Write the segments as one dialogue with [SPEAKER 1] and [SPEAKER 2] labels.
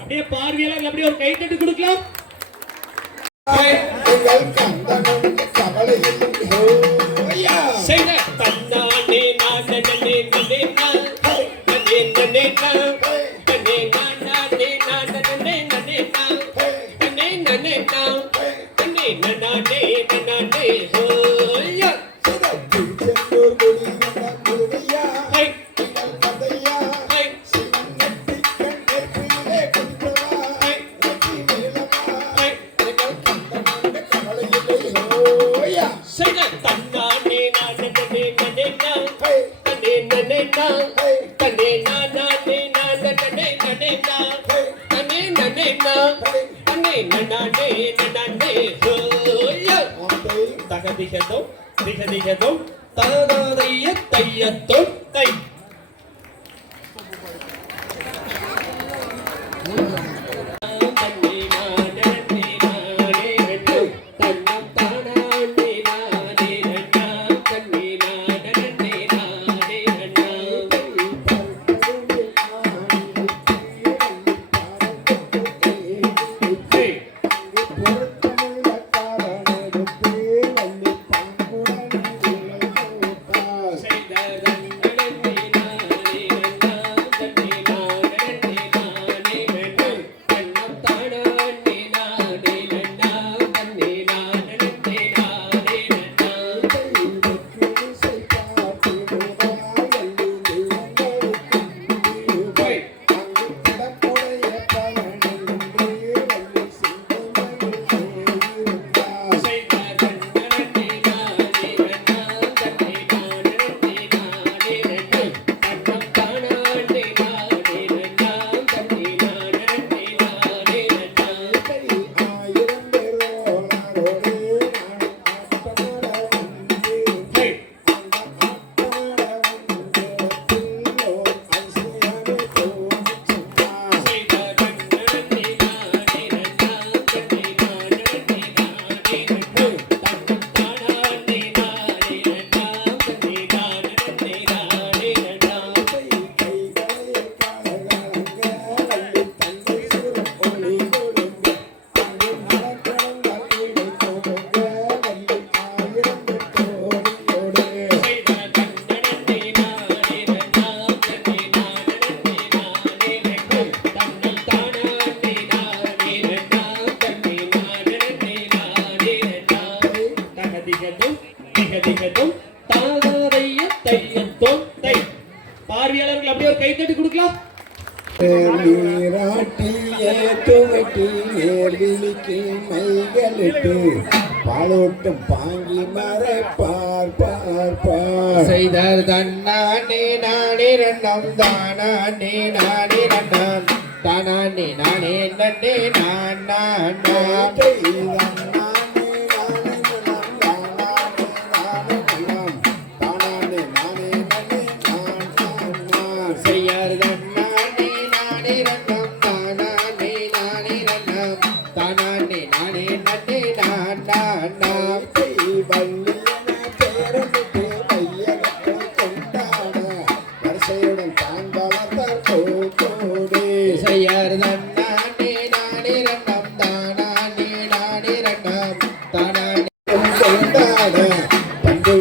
[SPEAKER 1] அப்படியே பார்வையாளர் அப்படியே ஒரு கை தட்டு கொடுக்கலாம்.
[SPEAKER 2] கவலை
[SPEAKER 1] செய்த தக
[SPEAKER 2] திகதோ
[SPEAKER 1] திக திகதோ தகதைய தையத்தோ தை
[SPEAKER 2] நீராட்டியே துவட்டி நேர்விழிக்கு மைகளிட்டு பாலோட்டும் பாங்கி மறை பார் பார்ப்பார்
[SPEAKER 3] செய்தார் தன்னானே நானே ரெண்டம் தானானே நானே ரெண்டான் தானானே நானே நன்னே நான் நான்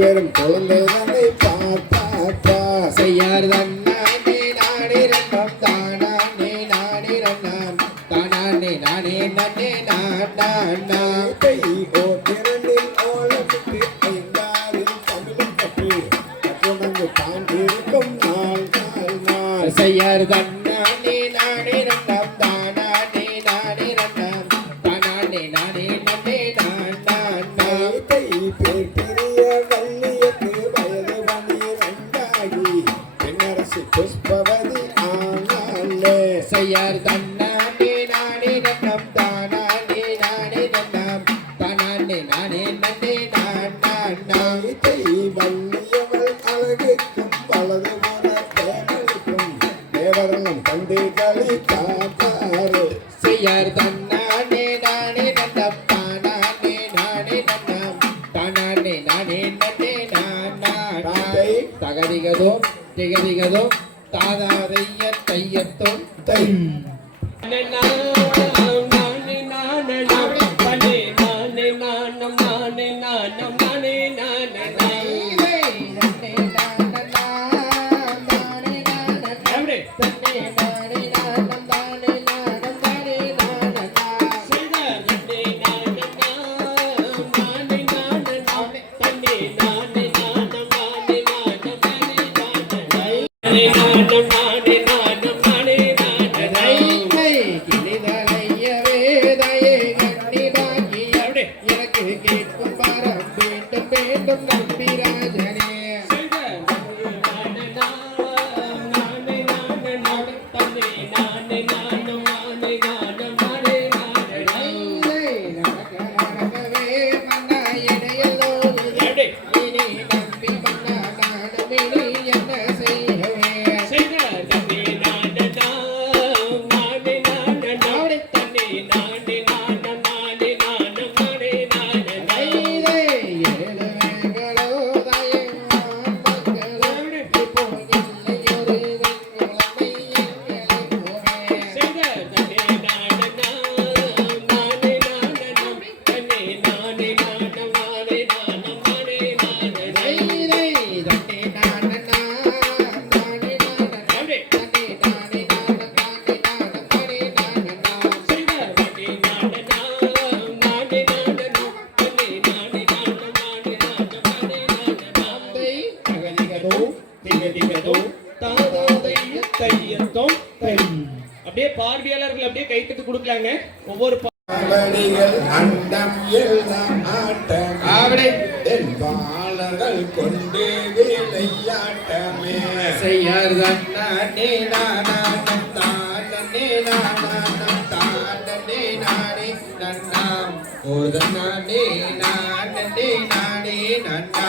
[SPEAKER 3] பெரும் குழந்தை தந்தை பாப்பா பா செய்யார் தன்னானே நானே ரெண்டாம் தானானே நானே ரெண்டாம் தானானே நானே நானே நானா
[SPEAKER 2] கை ஓ திரண்டில் ஓலமிட்டு ஐந்தாறில் தமிழும் கட்டி அப்புணங்கு தாண்டிருக்கும் நாள் நாள் நாள்
[SPEAKER 3] செய்யார் தன்
[SPEAKER 2] தாய்
[SPEAKER 3] தகதிகதோ திகதிகதோ தாதாதைய தையத்தோ
[SPEAKER 2] தை.
[SPEAKER 1] ஒவ்வொரு
[SPEAKER 2] தென்பாளர்கள் கொண்டு விளையாட்டமே
[SPEAKER 3] செய்யார் தன்னே நானா தன்னே நானா தன்னே நானே நன்னாம் ஒரு தன்னானே நானே நானே நன்னா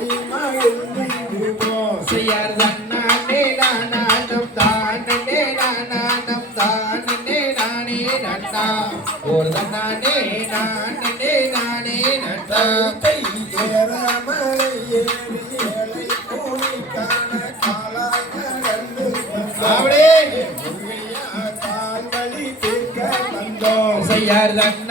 [SPEAKER 3] நானே நானே நானே
[SPEAKER 2] நட்டாத்தை ஏறமலை ஏறி ஏழை தீர்க்க வந்தோம்.
[SPEAKER 3] செய்யார்
[SPEAKER 2] தன்ன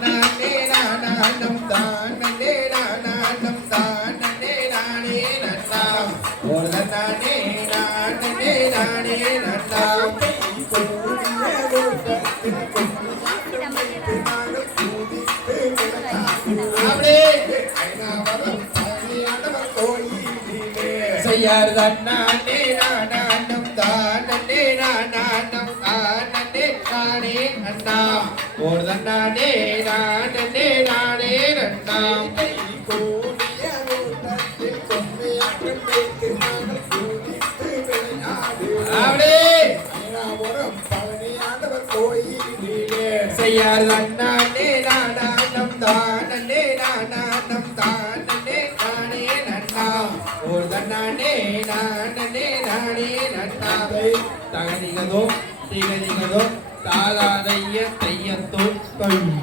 [SPEAKER 3] செய்யார் தன்னாண்டே நானாண்டம் தானே நானாண்டம் தானே நானே அண்ணா ஓர் தன்னாண்டே நானே நானே
[SPEAKER 2] அண்ணா
[SPEAKER 3] செய்யார் தன்னாண்டே நானாண்டம் தான் தகனிகதோ திகனிகதோ தாராதைய தையத்தோ தொழில்